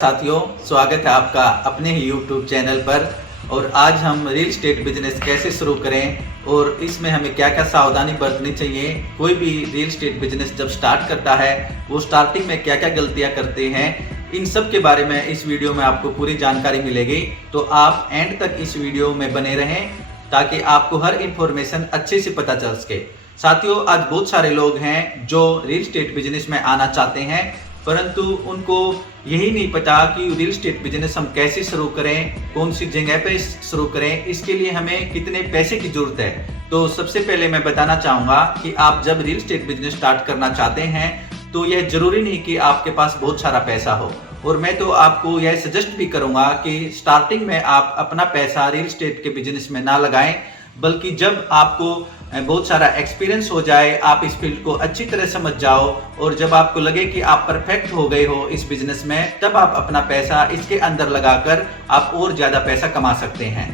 साथियों, स्वागत है आपका अपने ही YouTube चैनल पर। और आज हम रियल एस्टेट बिजनेस कैसे शुरू करें और इसमें हमें क्या क्या सावधानी बरतनी चाहिए। कोई भी रियल एस्टेट बिजनेस जब स्टार्ट करता है वो स्टार्टिंग में क्या क्या गलतियां करते हैं, इन सब के बारे में इस वीडियो में आपको पूरी जानकारी मिलेगी। तो आप एंड तक इस वीडियो में बने रहें ताकि आपको हर इंफॉर्मेशन अच्छे से पता चल सके। साथियों, आज बहुत सारे लोग हैं जो रियल एस्टेट बिजनेस में आना चाहते हैं, परंतु उनको यही नहीं पता कि रियल एस्टेट बिजनेस हम कैसे शुरू करें, कौन सी जगह पे शुरू करें, इसके लिए हमें कितने पैसे की जरूरत है। तो सबसे पहले मैं बताना चाहूँगा कि आप जब रियल एस्टेट बिजनेस स्टार्ट करना चाहते हैं तो यह जरूरी नहीं कि आपके पास बहुत सारा पैसा हो। और मैं तो आपको यह सजेस्ट भी करूँगा कि स्टार्टिंग में आप अपना पैसा रियल एस्टेट के बिजनेस में ना लगाएं, बल्कि जब आपको बहुत सारा एक्सपीरियंस हो जाए, आप इस फील्ड को अच्छी तरह समझ जाओ और जब आपको लगे कि आप परफेक्ट हो गए हो इस बिजनेस में, तब आप अपना पैसा इसके अंदर लगाकर आप और ज्यादा पैसा कमा सकते हैं।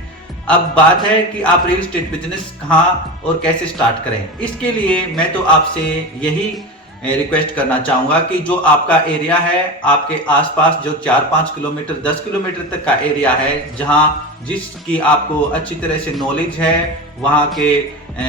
अब बात है कि आप रियल एस्टेट बिजनेस कहाँ और कैसे स्टार्ट करें। इसके लिए मैं तो आपसे यही रिक्वेस्ट करना चाहूँगा कि जो आपका एरिया है, आपके आसपास जो 4-5 किलोमीटर 10 किलोमीटर तक का एरिया है, जहाँ जिसकी आपको अच्छी तरह से नॉलेज है, वहाँ के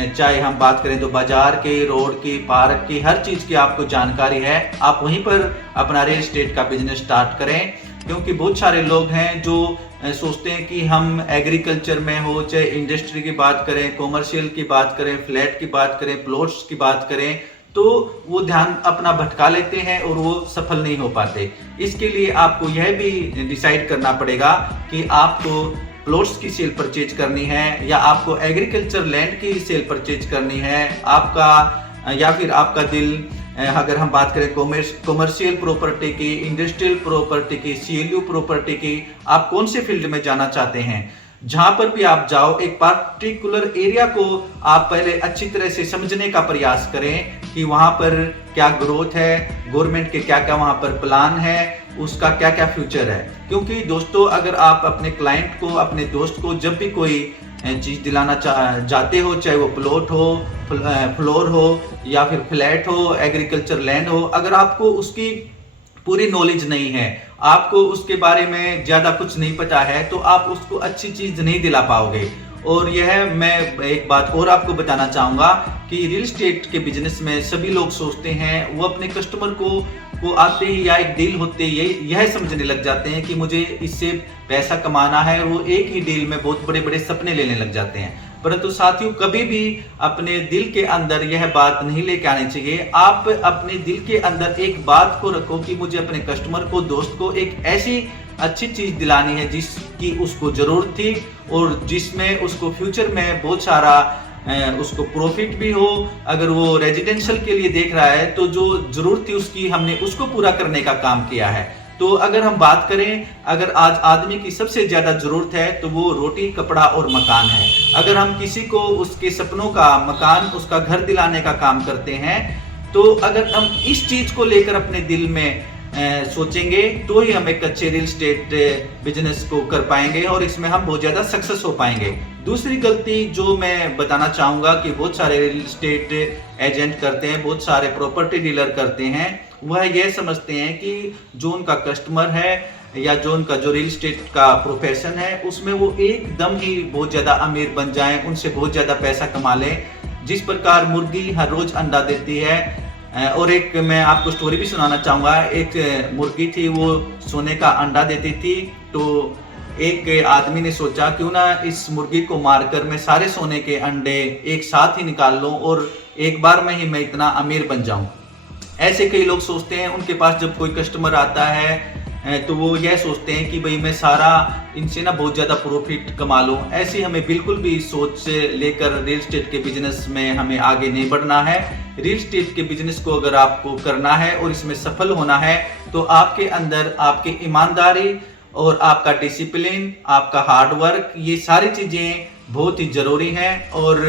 चाहे हम बात करें तो बाजार के, रोड की, पार्क की, हर चीज़ की आपको जानकारी है, आप वहीं पर अपना रियल एस्टेट का बिजनेस स्टार्ट करें। क्योंकि बहुत सारे लोग हैं जो सोचते हैं कि हम एग्रीकल्चर में हो, चाहे इंडस्ट्री की बात करें, कॉमर्शियल की बात करें, फ्लैट की बात करें, प्लॉट्स की बात करें, तो वो ध्यान अपना भटका लेते हैं और वो सफल नहीं हो पाते। इसके लिए आपको यह भी डिसाइड करना पड़ेगा कि आपको प्लॉट्स की सेल परचेज करनी है या आपको एग्रीकल्चर लैंड की सेल परचेज करनी है, आपका या फिर आपका दिल, अगर हम बात करें कॉमर्शियल प्रॉपर्टी की, इंडस्ट्रियल प्रॉपर्टी की, सीएलयू प्रॉपर्टी की, आप कौन से फील्ड में जाना चाहते हैं। जहां पर भी आप जाओ, एक पार्टिकुलर एरिया को आप पहले अच्छी तरह से समझने का प्रयास करें कि वहां पर क्या ग्रोथ है, गवर्नमेंट के क्या क्या वहां पर प्लान है, उसका क्या क्या फ्यूचर है। क्योंकि दोस्तों, अगर आप अपने क्लाइंट को, अपने दोस्त को जब भी कोई चीज दिलाना चाहते हो, चाहे वो प्लॉट हो, फ्लोर हो या फिर फ्लैट हो, एग्रीकल्चर लैंड हो, अगर आपको उसकी पूरी नॉलेज नहीं है, आपको उसके बारे में ज्यादा कुछ नहीं पता है, तो आप उसको अच्छी चीज नहीं दिला पाओगे। और यह मैं एक बात और आपको बताना चाहूंगा कि रियल एस्टेट के बिजनेस में सभी लोग सोचते हैं, वो अपने कस्टमर को आते ही या एक डील होते ही यह समझने लग जाते हैं कि मुझे इससे पैसा कमाना है, और वो एक ही डील में बहुत बड़े बड़े सपने लेने लग जाते हैं। परंतु साथियों, कभी भी अपने दिल के अंदर यह बात नहीं लेके आनी चाहिए। आप अपने दिल के अंदर एक बात को रखो कि मुझे अपने कस्टमर को, दोस्त को एक ऐसी अच्छी चीज दिलानी है जिसकी उसको जरूरत थी और जिसमें उसको फ्यूचर में बहुत सारा उसको प्रॉफिट भी हो। अगर वो रेजिडेंशियल के लिए देख रहा है तो जो जरूरत थी उसकी, हमने उसको पूरा करने का काम किया है। तो अगर हम बात करें, अगर आज आदमी की सबसे ज्यादा जरूरत है तो वो रोटी, कपड़ा और मकान है। अगर हम किसी को उसके सपनों का मकान, उसका घर दिलाने का काम करते हैं, तो अगर हम इस चीज को लेकर अपने दिल में सोचेंगे तो ही हम एक अच्छे रियल एस्टेट बिजनेस को कर पाएंगे और इसमें हम बहुत ज्यादा सक्सेस हो पाएंगे। दूसरी गलती जो मैं बताना चाहूंगा कि बहुत सारे रियल एस्टेट एजेंट करते हैं, बहुत सारे प्रॉपर्टी डीलर करते हैं, वह यह समझते हैं कि जो उनका कस्टमर है या जो उनका जो रियल एस्टेट का प्रोफेशन है, उसमें वो एकदम ही बहुत ज्यादा अमीर बन जाएं, उनसे बहुत ज्यादा पैसा कमा लें। जिस प्रकार मुर्गी हर रोज अंडा देती है, और एक मैं आपको स्टोरी भी सुनाना चाहूंगा। एक मुर्गी थी, वो सोने का अंडा देती थी, तो एक आदमी ने सोचा क्यों ना इस मुर्गी को मारकर मैं सारे सोने के अंडे एक साथ ही निकाल लूं और एक बार में ही मैं इतना अमीर बन जाऊं। ऐसे कई लोग सोचते हैं। उनके पास जब कोई कस्टमर आता है तो वो यह सोचते हैं कि भाई मैं सारा इनसे ना बहुत ज्यादा प्रॉफिट कमा लूं। ऐसी हमें बिल्कुल भी सोच से लेकर रियल एस्टेट के बिजनेस में हमें आगे नहीं बढ़ना है। रियल एस्टेट के बिजनेस को अगर आपको करना है और इसमें सफल होना है तो आपके अंदर आपकी ईमानदारी और आपका डिसिप्लिन, आपका हार्डवर्क, ये सारी चीजें बहुत ही जरूरी हैं। और